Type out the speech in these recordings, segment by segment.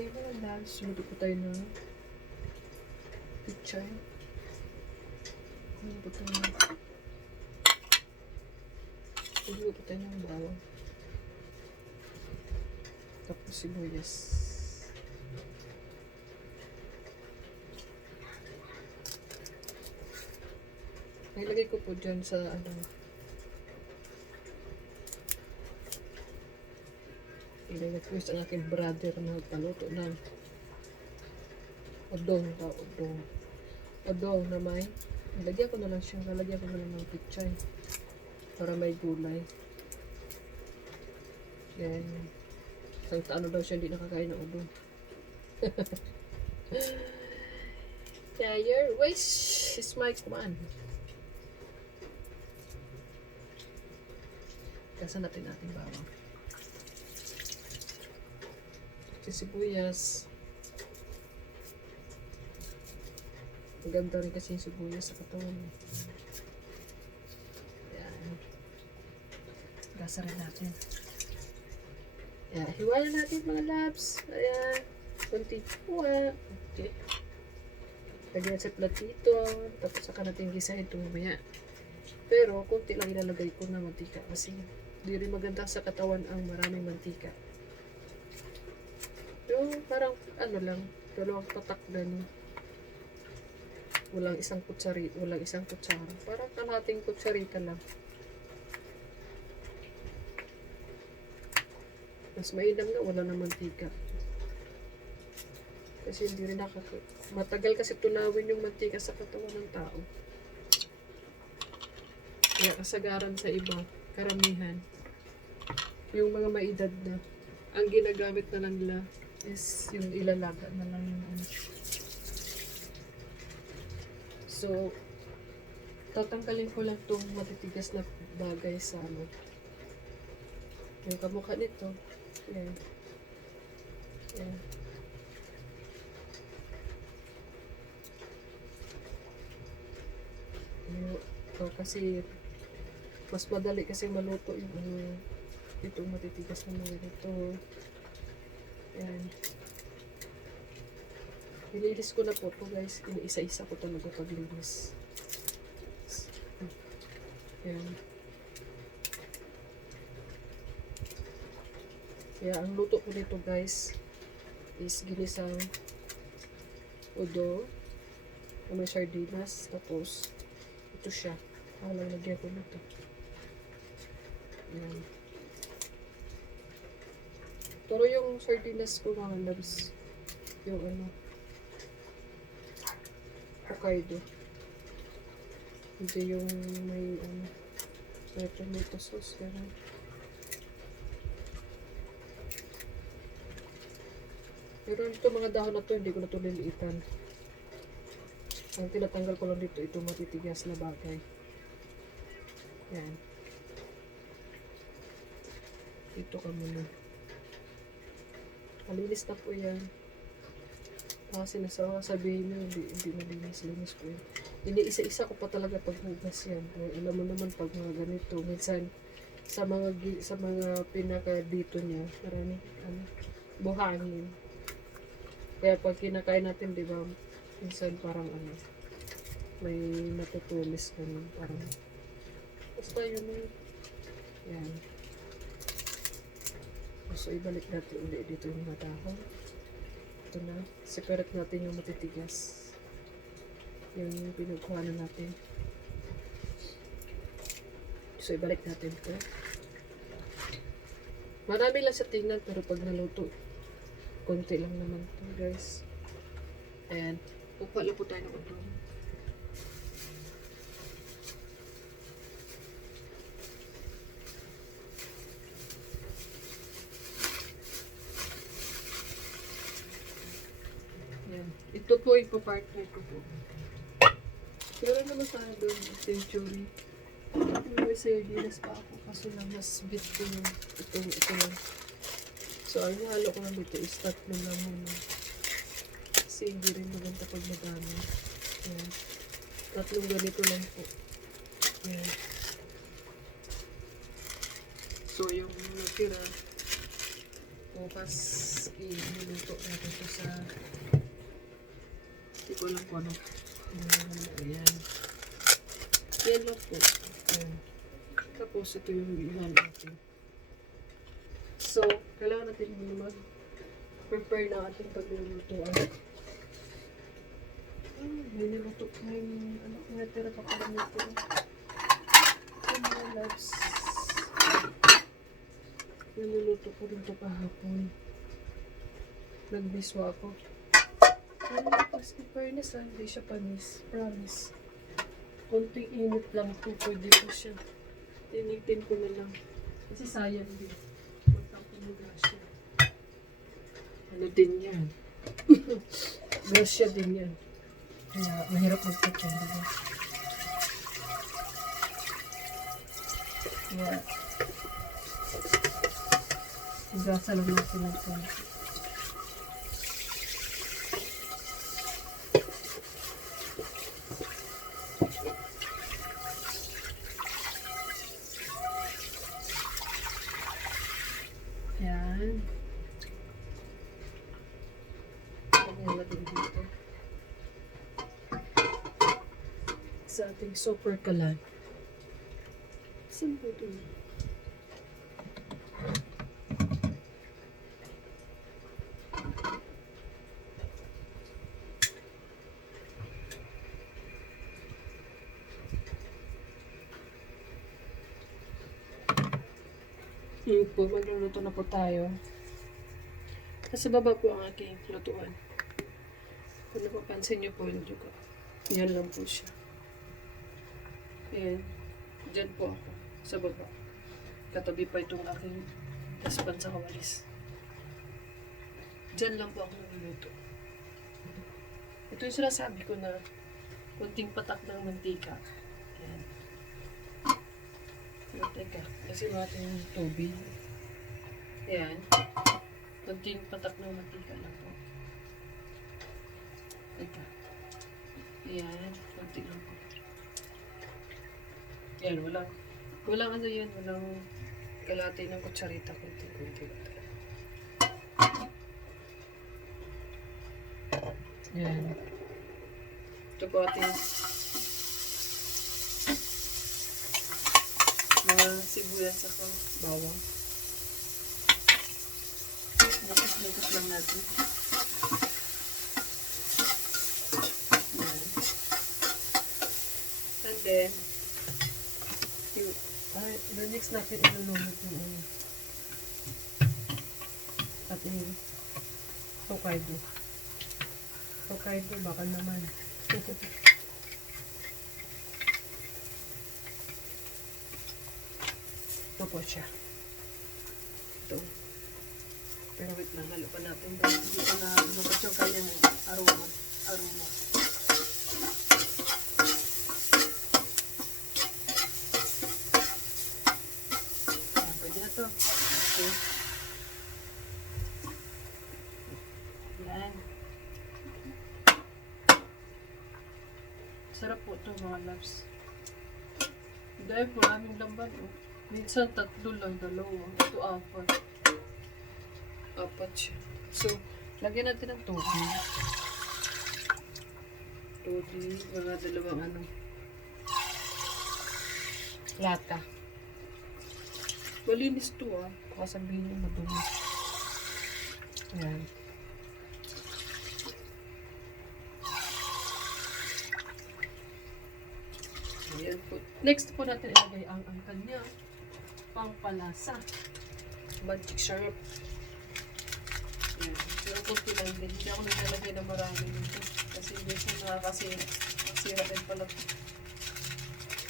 Hi mga loves. Sumudo po tayo ng picture. Sumudo po tayo ng Sumudo po tayo ng bawang. Tapos sibuyas. Nailagay ko po dyan sa ano I-request ang aking brother na paluto ng odong ba odong odong na may lagyan ko na lang siya lalagyan ko na lang ng pichay para may gulay. Yan. Isang taano daw siya hindi nakakain ng odong yeah your wish is my command. Kasan natin natin bawang kasi sibuyas. Maganda rin kasi yung sibuyas sa katawan. Ayan. Gasa rin natin. Ayan. Hiwala natin mga labs. Ayan. Kunti kuha. Okay. Lagyan sa platito. Tapos saka natin gisahin ito mamaya. Pero, kunti lang ilalagay ko na mantika kasi di rin maganda sa katawan ang maraming mantika. Yung parang ano lang, dalawang patak gano'n. Walang isang kutsari, walang isang kutsara. Parang kalahating kutsarita lang. Mas mainam na wala ng mantika. Kasi hindi rin nakaka... Matagal kasi tunawin yung mantika sa katawan ng tao. Kaya kasagaran sa iba, karamihan. Yung mga maedad na, ang ginagamit na lang nila is yung ilalaga na lang yung ano. So, tatanggalin ko lang itong matitigas na bagay sa ano. Yung kamukha nito. Yan. Yan. Yung, oh, kasi mas madali kasi maluto yung ano, itong matitigas na mga ito. Yan. Nililis ko na po to guys. Iniisa-isa ko talaga paglinis. Yan. Kaya ang luto ko nito guys is ginisang udo na may sardinas. Tapos ito siya. Alang lagyan ko nito. Yan. Pero yung sardinas ko mga loves, yung ano, Hokkaido. Hindi yung may ano, may tomato sauce. Pero, pero ito mga dahon na to, hindi ko na ito liliitan. Ang tinatanggal ko lang dito, ito matitigas na bagay. Yan. Dito ka muna. Malinis na po yan. Kasi nasawa sabihin mo, hindi, hindi malinis-linis po yan. Hindi isa-isa ko pa talaga paghugas yan. Eh, alam mo naman pag mga ganito, minsan sa mga sa mga pinaka dito niya, marami ano, buhangin. Kaya pag kinakain natin, di ba, minsan parang ano, may natutulis ganun, parang basta yun yun. Yan. So, ibalik natin ulit dito yung mga dahon. Ito na. Separate natin yung matitigas. Yung pinagkuha na natin. So, ibalik natin ito. Marami lang sa tingnan, pero pag naluto, konti lang naman ito, guys. And, kukuha po tayo ng udon. Yan. Ito po ipapartner ko po. Pero naman sana doon, century. May sardinas pa ako. Kaso lang, mas bit ko yung itong ito lang. So, ang halo ko lang dito is tatlo lang muna. Kasi hindi rin maganda pag madami. Yan. Tatlong ganito lang po. Yan. So, yung natira, bukas iluluto natin ito sa ko alam kung ano. Ayan. Yan lang po. Ayan. Tapos ito yung ilan natin. So, kailangan natin mag prepare na ating paglulutuan. Ah, may niluto may ano kaya tira pa pala nito. Ay, mga loves. Ko rin ito kahapon. Nagbiswa ako. Pas in fairness hindi siya panis. Promise. Konting init lang po, pwede po siya. Tinigtin ko na lang. Kasi sayang din. Magkakumuga siya. Ano din yan? Grasya din yan. Kaya mahirap magpapyan, di ba? Kaya, gasa lang natin ng konti. Yan. Lagyan natin dito. Sa ating super kalan. Saan po ito? Yun po, magluluto na po tayo. Nasa baba po ang aking lutuan. Kung napapansin niyo po yung juga. Yan lang po siya. Ayan. Diyan po ako. Sa baba. Katabi pa itong aking taspan sa kawalis. Diyan lang po ako nagluluto. Ito yung sinasabi ko na kunting patak ng mantika. Ayan. Pero teka, kasi natin yung tubig. Ayan. Kunting patak ng mantika lang po. Teka. Ayan, kunti lang po. Ayan, walang, walang ano yan, walang kalate ng kutsarita, kunti, kunti talaga. Ayan. Ito po ating mga sibuyas ako, bawang. Lukas-lukas lang natin. Ayan. And then, the next natin ilulunod yung ano. Ating Hokkaido. Hokkaido, baka naman. Ito po siya. Ito. Pero wait lang, halo pa natin. Ko na lumabas yung kanyang aroma. Aroma. Ayan, pwede na to. Okay. Yan. Sarap po loves. Dahil maraming lamban. Oh. Minsan tatlo lang, dalawa. Ito apat. Apat siya. So, lagyan natin ng tubig. Tubig, mga dalawang ano. Lata. Malinis to ah. Baka sabihin niyo madumi. Ayan. Ayan po. Next po natin ilagay ang ang kanya pangpalasa. Magic syrup. Ayan. Pero kunti lang din. Hindi ako naglalagay ng marami dito. Kasi hindi siya nakakasira. Sira din pala.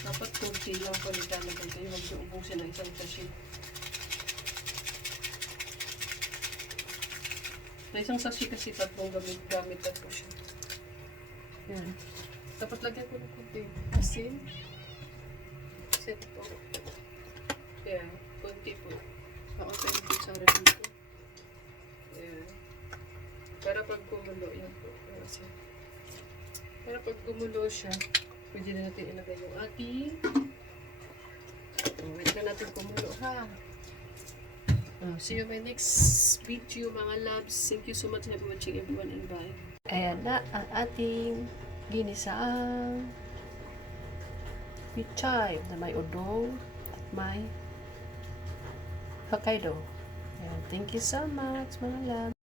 Dapat kunti lang po naglalagay kayo. Huwag niyo ubusin ng isang sachet. Sa isang sachet kasi tatlong gamit, gamit na po siya. Yan. Dapat lagyan ko ng kunti asin. Asin po. Yan. Kunti po. Ako tayo yung kutsara dito. Yan. Para pag gumulo, yan po. asin. Para pag gumulo siya, pwede na natin ilagay yung ating Oh, wait na natin kumulo ha. Ah, See you in my next video, mga loves. Thank you so much for watching everyone and bye. Ayan na ang ating ginisaang pichay na may udong at may Hokkaido. Ayan, thank you so much mga love.